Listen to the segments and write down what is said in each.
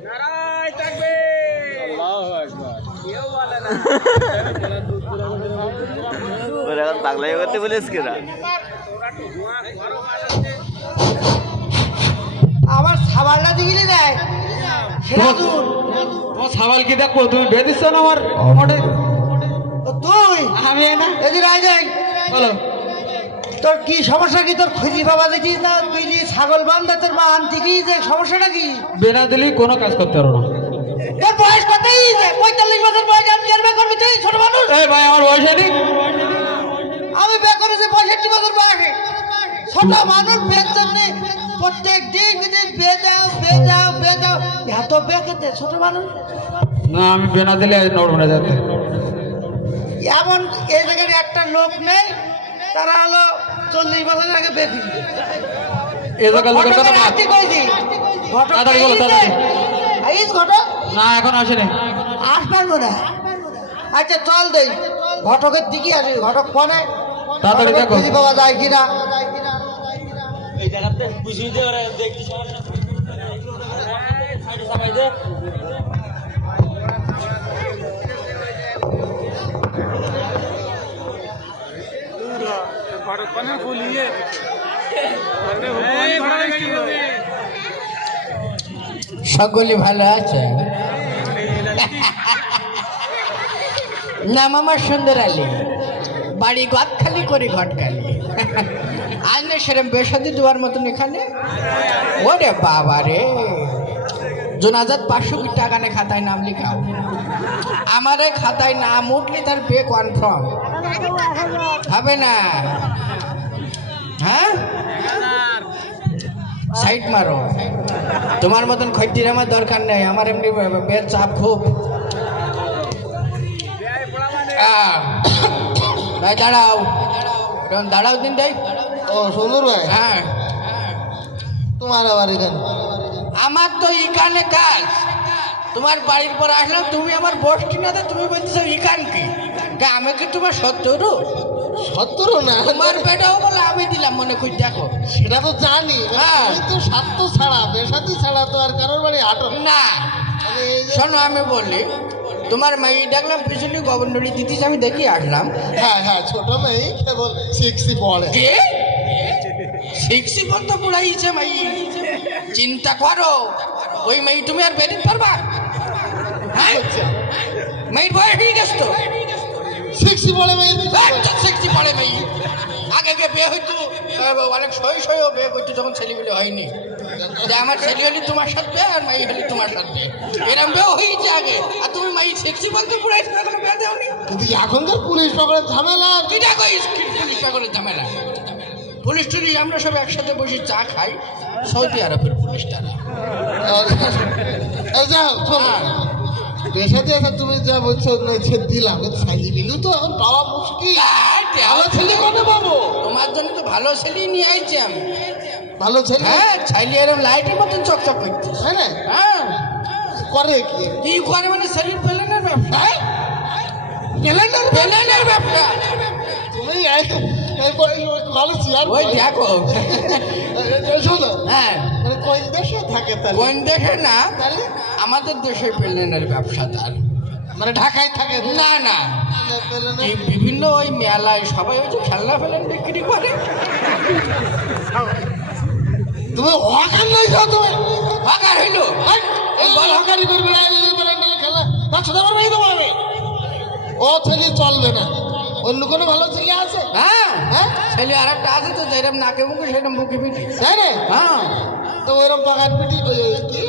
নারায় তাকবীর আল্লাহু আকবার কেউ বলে না ওরা পাগলাই করতে বলিস কিরা আমার সাবালটা দিগিলি দেয় সিরাজুল তোমার সাবাল কি দেখো তুমি বেদিছ না আমার মোটে তুই আমি না এদিকে আয় যাই বলো তোর কি সমস্যা কি তোর খুঁজি বাবা দেখি না তুই যে ছাগল বান্ধা তোর মা আনতে কি যে সমস্যাটা কি বেনা দিলেই কোনো কাজ করতে পারো না তোর বয়স কতই 45 বছর বয়স আমি বিয়ে করবি তুই ছোট মানুষ এই ভাই আমার বয়স নেই আমি বিয়ে করেছি 65 বছর বয়সে ছোট মানুষ বিয়ের জন্য প্রত্যেক দিন বিয়ে দাও এত বিয়ে খেতে ছোট মানুষ না আমি বেনা দিলে নড়ব না যাতে এমন এই জায়গায় একটা লোক নেই তারা হলো 40 বছর আগে বিয়ে দিল এই জায়গা লোকের কথা বাদ তাড়াতাড়ি বলো তাড়াতাড়ি না এখন আসেনি আসবার না আচ্ছা চল দেই ঘটকের দিকে আসি ঘটক ফোনে তাড়াতাড়ি দেখো খুঁজি পাওয়া যায় কিনা এই জায়গাতে বুঝিয়ে দে ওরা দেখি সমস্যা সবাই দে সকলে ভালো আছে নাম আমার সুন্দর আলী বাড়ি গদখালি করে ঘটখালি আজ না সেরম বেসাদি দেওয়ার মতন এখানে ওরে বাবা রে জোনাজাত 500 টাকা নে খাতায় নাম লিখাও আমার খাতায় নাম উঠলে তার বে কনফার্ম হবে না হ্যাঁ সাইড মারো তোমার মতন খদ্দির আমার দরকার নেই আমার এমনি বের চাপ খুব ভাই দাঁড়াও দাঁড়াও দিন দেখ ও সুন্দর ভাই হ্যাঁ তোমার আবার এখানে আমার তো ইকানে কাজ তোমার বাড়ির পর আসলাম তুমি আমার বসটি না তুমি বলছো ইকান কি আমি কি তোমার শত্রু সত্তর না তোমার বেটাও বলে আমি দিলাম মনে করি দেখো সেটা তো জানি হ্যাঁ। আমি তো স্বার্থ ছাড়া বেসাতি ছাড়া তো আর কারোর বাড়ি আটো না শোনো আমি বলি তোমার মেয়ে দেখলাম পিছনে গভর্নরি দিতিস আমি দেখি আসলাম হ্যাঁ হ্যাঁ ছোট মেয়ে কেবল শিখছি পড়ে কে শিখছি কত পড়াইছে মাই চিন্তা করো ওই মেয়ে তুমি আর বেদিন পারবা হ্যাঁ মেয়ের বয়স হয়ে গেছে তো শিখছি পড়ে মেয়ে একদম শিখছি পড়ে মেয়ে আগে বিয়ে হইতো অনেক শৈশবেও বিয়ে করতো যখন ছেলেগুলো হয়নি যে আমার ছেলে হলি তোমার সাথে আর মাই হলি তোমার সাথে এরম বিয়ে হয়েছে আগে আর তুমি মাই শিখছি বলতে পুরাইছো এখন বিয়ে দেওনি কিন্তু এখনকার পুলিশ পকড়ে ঝামেলা কিটা কইস পুলিশ করে ঝামেলা পুলিশ টুলিশ আমরা সব একসাথে বসে চা খাই সৌদি আরবের পুলিশটারা এই যাও শোনো বেসাতি আছে তুমি যা বলছো নিচে দিলাম কিন্তু সাইজি বিলু তো এখন পাওয়া মুশকিল ভালো ছেলে কবে পাবো তোমার জন্য তো ভালো ছেলে নিয়ে আইছি আমি ভালো ছেলে হ্যাঁ ছেলে এরকম লাইটের মতন চকচক করছে তাই না হ্যাঁ করে কি কি করে মানে ছেলের প্লেনের ব্যবসা প্লেনের ব্যবসা তুমি ভালো চেয়ার ওই দেখো শোনো হ্যাঁ মানে কোন দেশে থাকে তাহলে কোন দেশে না তাহলে আমাদের দেশে প্লেনের ব্যবসা তার মানে ঢাকায় থাকে না না প্লেনে এই বিভিন্ন ওই মেলায় সবাই ওই যে খেলনা ফেলেন বিক্রি করে তুমি হকার নই যাও তুমি হকার হইলো এই বল হকারি করবে না এই প্লেনে খেলা না ছোট বড় নাই তোমার আমি ও ছেলে চলবে না অন্য কোনো ভালো ছেলে আছে হ্যাঁ হ্যাঁ ছেলে আর একটা আছে তো যেরকম নাকে মুখে সেরকম মুখে পিঠি তাই না হ্যাঁ তো ওইরকম পাকার পিটি কি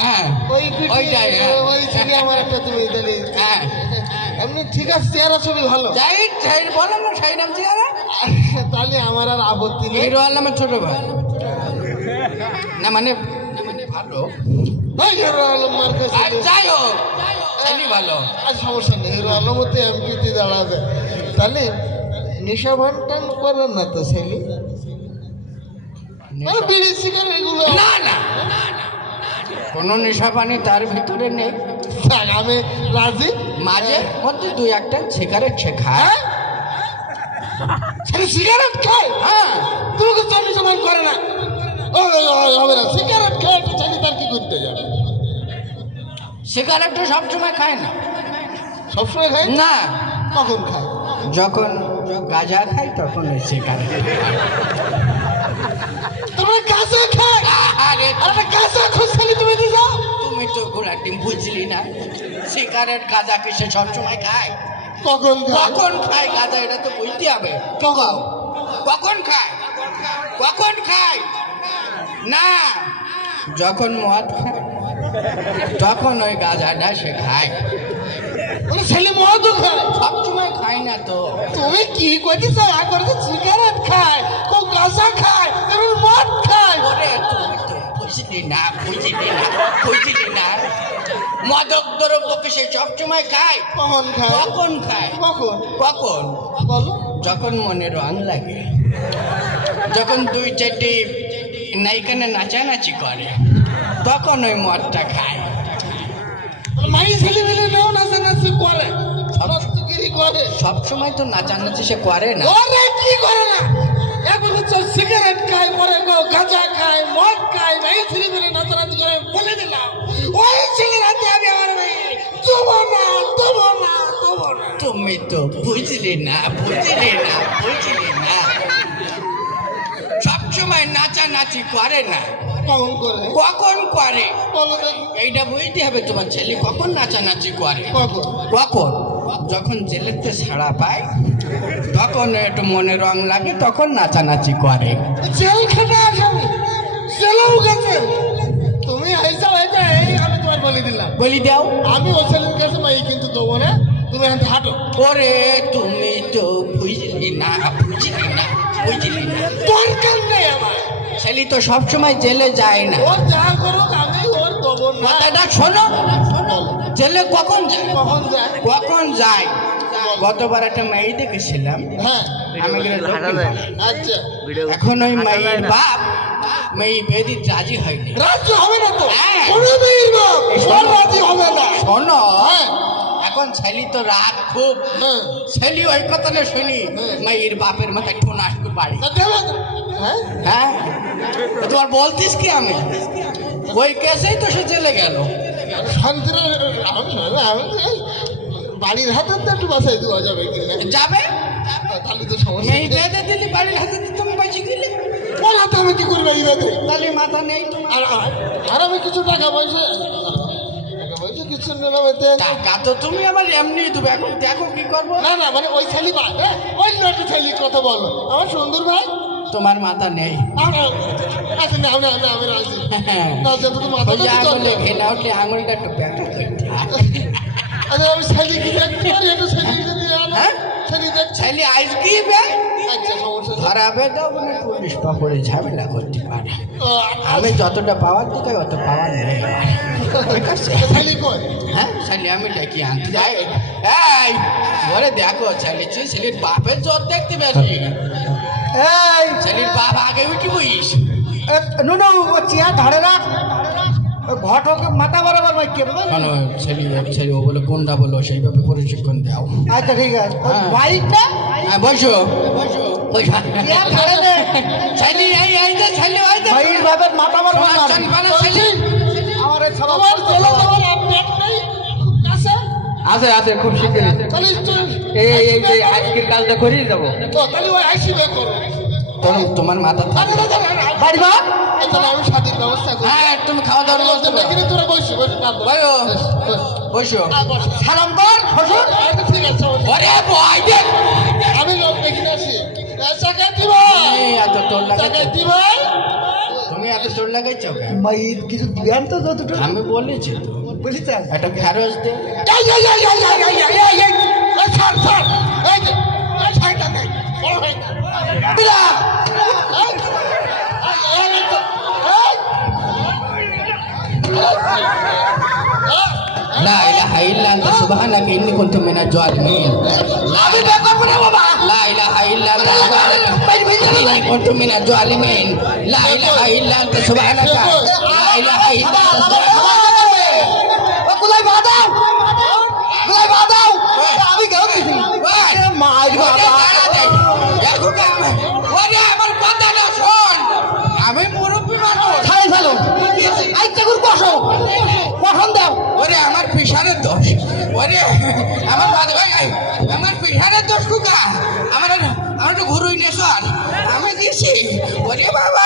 হ্যাঁ ওই পিটি ওইটাই, হ্যাঁ। ওই ছেলে আমার একটা তুমি তাহলে হ্যাঁ এমনি ঠিক আছে চেহারা ছবি ভালো যাই সেই বলো না সেই নাম চেহারা তাহলে আমার আর আপত্তি নেই হিরো আলমের ছোট ভাই না মানে ভালো ওই হিরো আলম মার্কে আর যাই হোক ছেলে ভালো আর সমস্যা নেই হিরো আলম হতে এমপিতে দাঁড়াবে তাহলে নেশা ভানটান করে না তো ছেলে মানে বিড়ি সিগারেট এগুলো না না কোনো নেশা পানি তার ভিতরে নেই থাক, আমি রাজি মাঝে মধ্যে দুই একটা সিগারেট সে খায় ছেলে সিগারেট খায় হ্যাঁ তুমি তো 24 মান করে না ও হবে না সিগারেট সিগারেট তো সবসময় খায় না। সবসময় খাই না, কখন খাই? যখন গাঁজা খাই তখন ওই সিগারেট। তোমরা গাঁজা খাই? আরে আরে গাঁজা খুঁজছিলি তুমি দিছো? তুমি তো ঘোড়ার ডিম বুঝলি না, সিগারেট গাঁজা কি সে সবসময় খায়? কখন খাই? কখন খায় গাঁজা এটা তো বুঝতে হবে। কখন কখন খায়? কখন খায়? না, যখন মদ খায় তখন ওই গাঁজাটা সে খায়। ওরে ছেলে মদও খায়? সবসময় খায় না তো। তুমি কি কইতেছ? আ করতে সিগারেট খায়, কো গাঁজা খায়, তুমি মদ খায়। ওরে তুমি তো বুঝলি না, বুঝলি না। মদক দ্রব্যকে সে সবসময় খায়। কখন খায়? কখন খায়? কখন? কখন? বলো। যখন মনে রং লাগে, যখন দুই চারটি নায়িকানে নাচানাচি করে, তখন ওই মদটা খায়। মাই ছেলে মিলে নাও নাচানাচি করে, সবকিছু করে। সবসময় তো নাচানাচি সে করে না। ওরে কি করে না? এখন হচ্ছে সিগারেট খায়, পরে গাঁজা খায়, মদ খায়, মাই ছেলে মিলে নাচানাচি করে, বলে দিলাম ওই ছেলের হাতে আমি আমার ভাই দেবো না। তুমি তো বুঝলি না। সবসময় নাচানাচি করে না। কখন করে? কখন করে বলো দেখি। এইটা বুঝতে হবে। তোমার ছেলে কখন নাচানাচি করে? কখন? কখন? যখন জেলেতে ছাড়া পায়, তখন একটু মনে রং লাগে, তখন নাচানাচি করে। জেল খেটে আসামি, জেলেও গেছে। তুমি আইসা এই আমি তোমার বলে দিলাম, বলি দাও। আমি ও ছেলের কাছে মাই কিন্তু দেবো না, তুমি এখান থেকে হাঁটো। ওরে তুমি তো বুঝলি না। দরকার নেই আমার, ছেলে তো সবসময় জেলে যায় না। ওর যা করুক আমি ওর দেবো না। কথাটা শোনো, জেলে কখন যায়? কখন যায়? কখন যায়? গতবার একটা মেয়ে দেখেছিলাম, হ্যাঁ, আমি গেলে দক্ষিণ পাড়ায়। আচ্ছা। এখন ওই মেয়ের বাপ মেয়ে বেদি রাজি হয়নি। রাজ্য হবে না তো, হ্যাঁ। কোনো মেয়ের বাপ শোনো। রাজি হবে না। শোনো, হ্যাঁ, এখন ছেলে তো রাগ খুব। হ্যাঁ। ছেলে ওই কথা না শুনি মেয়ের বাপের মাথায় ঠোনা আসতে পারি। তা দেবে না? হ্যাঁ, হ্যাঁ, তো তোমার বলতিস কি? আমি ওই কেসেই তো সে জেলে গেল। শান্তিরা এই বাড়ির হাতে তো একটু বাসায় দেওয়া যাবে কি না? যাবে তাহলে তো সমস্যা মেয়ে নেই। বেঁধে দিলি, বাড়ির হাতে দিয়ে তুমি বাঁচি গেলে, ওর হাতে আমি কি করে বাড়ি বেঁধে? তাহলে মাথা নেই তোমার। আর আমি কিছু টাকা পয়সা কিছু নিলাম এতে। টাকা তো তুমি আবার এমনি দেবে। এখন দেখো কি করবো। না না, মানে ওই ছেলে ভাই, ওই নটি ছেলের কথা বলো। আমার সুন্দর ভাই, তোমার মাথা নেই। আচ্ছা না না না, আমি রাজি হ্যাঁ। না, যত তো মাথা ওই যে আঙুলে ঘেনা উঠলে আঙুলটা একটু ব্যাটা করতে হয়। আচ্ছা আমি ছেলে কি দেখতে পারি? একটু ছেলে যদি আনো, হ্যাঁ? ছেলে দেখতে। ছেলে আইসক্রি বে আচ্ছা, সমস্যা নেই। ধরাবে দাও বলে পুলিশ পাপড়ে ঝামেলা করতে পারে। ও, আমি যতটা পাওয়ার দিতে অত পাওয়ার নেই আমার। ঠিক আছে? ছেলে কই? হ্যাঁ, ছেলে আমি ডেকে আনতে যাই। এই ঘরে দেখো ছেলে, ছেলের বাপের জোর দেখতে বেশি। এই ছেলের বাপ আগে উঠি বইস। নুনু ও চেয়ার ধরে রাখ, ঘটকে মাথা বরাবর মাইকে দেবে। শোনো, ছেলে ও বলে কোনটা বলো সেইভাবে প্রশিক্ষণ দাও। আচ্ছা ঠিক আছে। হ্যাঁ। বাইকটা হ্যাঁ, বসো। চেয়ার ধরে দে। ছেলে এই যে ছেলে ওই যে ভাইয়ের বাপের মাথা বরাবর মার। সমাজ বানা ছেলে। আমার এই সবার আমার ছেলে আমার আপডেট নেই কাছে। আছে খুব শিগগিরই। তাহলে এই আজকের কাজটা করিয়ে দেবো। তাহলে ওই আইসিবে করো। তোমার মাথা আরে না, না, না, না, বাড়ি বা তাহলে আমি স্বাধীন ব্যবস্থা করি। হ্যাঁ, তুমি খাওয়া দাওয়ার ব্যবস্থা করো। এখানে তোরা বসে বসে কাঁদো। বলো, বসো। সালাম কর শ্বশুর। আচ্ছা, ঠিক আছে, সমস্যা ওরে বয় দেখ, নেই। আমি লোক দেখি না আসি। চাকা দিব, এই এত তোর চাকা লাগাইছো, দিব। তুমি এত তোর লাগাইছো কেন? মাইর কিছু দিবেন তো যতটুকু আমি বলেছি তো, বুঝিস। একটা ফেরজ দে। এই, এই, এই, এই, এই, এই, এই, এই, এই, এই, ছাড়, ছাড়। এই যে, এই ছাড়টা নেই। বড় হয় না। বিরা, এই, এই, এই, এই তো, এই। লা ইলাহা ইল্লা আনতা সুবহানাকা ইন্নী কুনতু মিনাজ জালিমিন। আমি বের করবো না বাবা। লা ইলাহা ইল্লা আনতা সুবহানাকা ইন্নী কুনতু মিনাজ জালিমিন। লা ইলাহা ইল্লা আনতা সুবহানাকা, লা ইলাহা ইল্লা আনতা। গুলাই বাদাও, গুলাই বাদাও। আমি কেউ দিছি মাইর বাবা। ওরে আমার কথাটা শোন, আমি মুরব্বী মানুষ। ছাড়াই ফেলো। আইতে গুর বসো, বসন দাও। ওরে আমার প্রেশারের দোষ ওরে আমার বাদ ভাই আমার প্রেশারের দোষ কুকা আমার একটু ঘুরুই নেশন আমি দিয়েছি ওরে বাবা